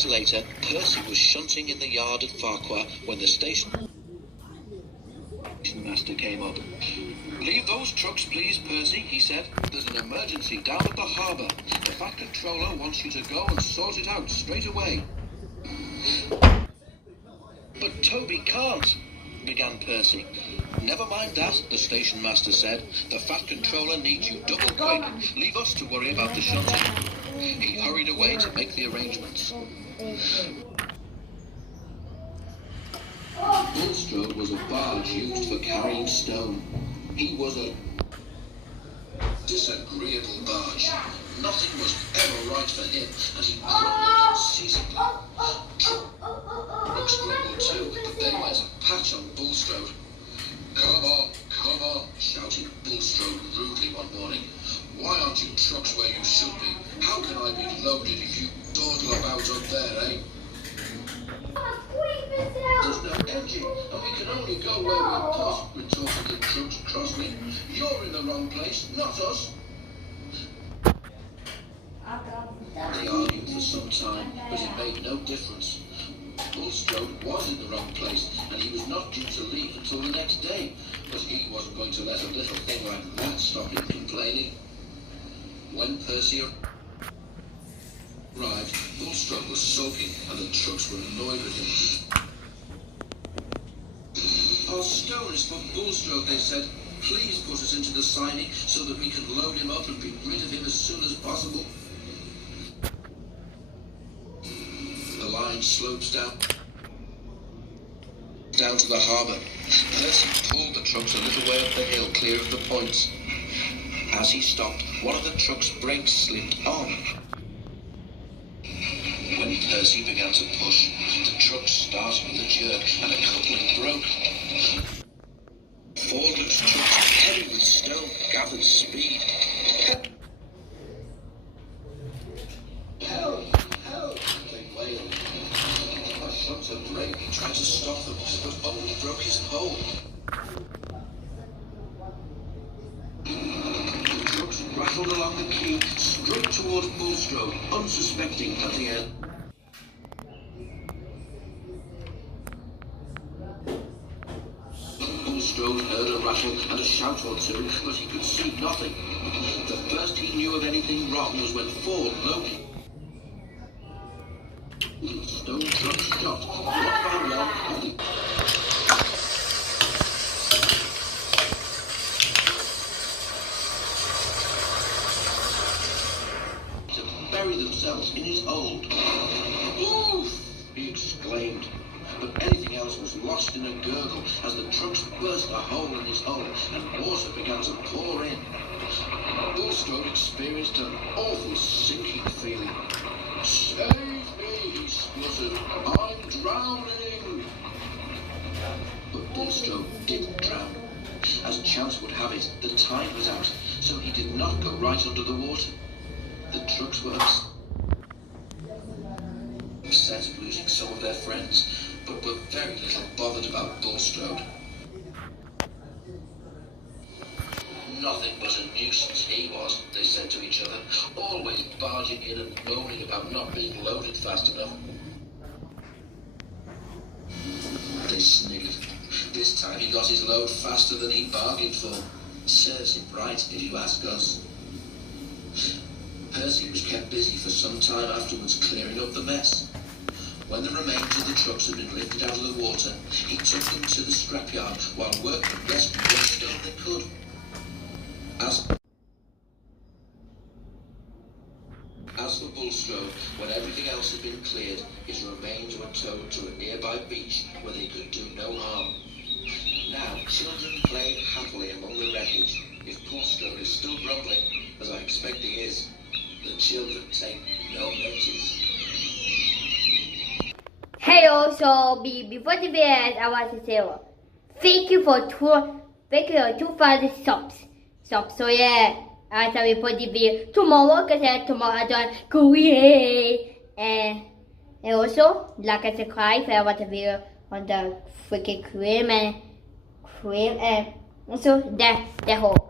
days later, Percy was shunting in the yard at Farquhar when the station master came up. "Leave those trucks, please, Percy," he said. "There's an emergency down at the harbour. The Fat Controller wants you to go and sort it out straight away." "But Toby can't," began Percy. "Never mind that," the station master said. "The Fat Controller needs you double quick. Leave us to worry about the shunting." He hurried away to make the arrangements. Bullstode was a barge used for carrying stone. He was a disagreeable barge. Nothing was ever right for him, and he grumbled unceasingly. Trucks grumbled too, but they went a patch on Bullstode. Come on," shouted Bullstode rudely one morning. "Why aren't you trucks where you should be? How can I be loaded if you dawdle about up there, eh? There's no engine, and we can only go where we're caught," retorted the trucks crossly. "You're in the wrong place, not us." They argued for some time, but it made no difference. Bullstode was in the wrong place, and he was not due to leave until the next day, but he wasn't going to let a little thing like that stop him complaining. When Percy arrived, Bullstode was sulking, and the trucks were annoyed with him. "Our stone is for Bullstode," they said. "Please put us into the siding so that we can load him up and be rid of him as soon as possible." The line slopes down to the harbour. Percy pulled the trucks a little way up the hill, clear of the points. As he stopped, one of the truck's brakes slipped on. When Percy began to push, the truck started with a jerk and a coupling broke. 4 loose trucks, heavy with stone, gathered speed. "Help! Help!" they wailed. I shot a brake, tried to stop them, but only broke his hold. The trucks rattled along the quay, straight towards Bullstode, unsuspecting at the end. Bullstode heard a rattle and a shout or two, but he could see nothing. The first he knew of anything wrong was when 4 loaded stone trucks stopped, one by one, to bury themselves in his hold. "Oof!" he exclaimed. But anything else was lost in a gurgle as the trucks burst a hole in his hull and water began to pour in. Bullstode experienced an awful sinking feeling. "Save me," he spluttered. "I'm drowning." But Bullstode didn't drown. As chance would have it, the tide was out, so he did not go right under the water. The trucks were upset at losing some of their friends, but were very little bothered about Bullstode. "Nothing but a nuisance he was," they said to each other, "always barging in and moaning about not being loaded fast enough." They sniggered. This time he got his load faster than he bargained for. Serves him right, if you ask us. Percy was kept busy for some time afterwards clearing up the mess. When the remains of the trucks had been lifted out of the water, he took them to the scrapyard while workmen rescued what stone they could. As for Bullstode, when everything else had been cleared, his remains were towed to a nearby beach where they could do no harm. Now, children played happily among the wreckage. If Bullstode is still grumbling, as I expect he is, the children take no notice. Hey, also, before the video, I want to say thank you for 2,000 subs. So yeah, as I will put the video tomorrow, because tomorrow I don't create. And also, like and subscribe if I want the video on the freaking cream and also that whole.